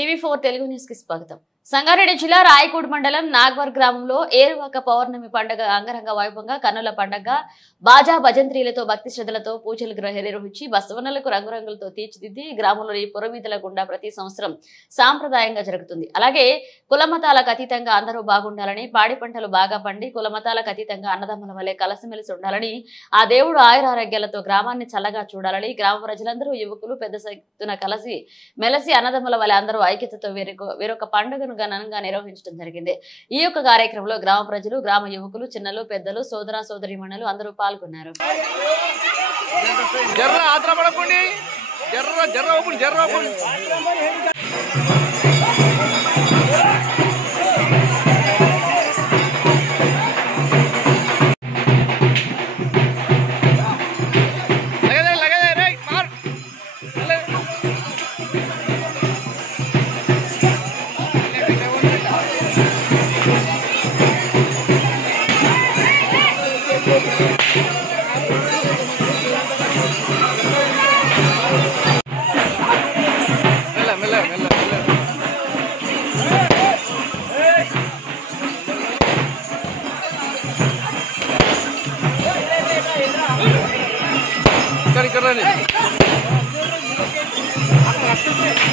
టీవీ4 Telugu news కి స్వాగతం. సంగారెడ్డి జిల్లా రాయకోడ్ మండలం నాగ్వర్ గ్రామంలో ఏరువాక పౌర్ణమి పండుగ అంగరంగ వైభవంగా కన్నుల పండుగ బాజా భజంత్రీలతో భక్తి శ్రద్ధలతో పూజలు నిర్వహించి బసవన్నలకు రంగురంగులతో తీర్చిదిద్ది గ్రామంలోని పురవీధుల గుండా ప్రతి సంవత్సరం సాంప్రదాయంగా జరుగుతుంది. అలాగే కులమతాలకు అతీతంగా అందరూ బాగుండాలని, పాడి పంటలు బాగా పండి కులమతాలకు అతీతంగా అన్నదమ్ముల వలె కలిసిమెలిసి ఉండాలని, ఆ దేవుడు ఆయురారోగ్యాలతో గ్రామాన్ని చల్లగా చూడాలని గ్రామ ప్రజలందరూ యువకులు పెద్ద ఎత్తున కలిసి మెలసి అన్నదమ్ముల వలె అందరూ ఐక్యతతో వేరొక పండుగను ఘనంగా నిర్వహించడం జరిగింది. ఈ యొక్క కార్యక్రమంలో గ్రామ ప్రజలు, గ్రామ యువకులు, చిన్నలు, పెద్దలు, సోదర సోదరీమణులు అందరూ పాల్గొన్నారు. कर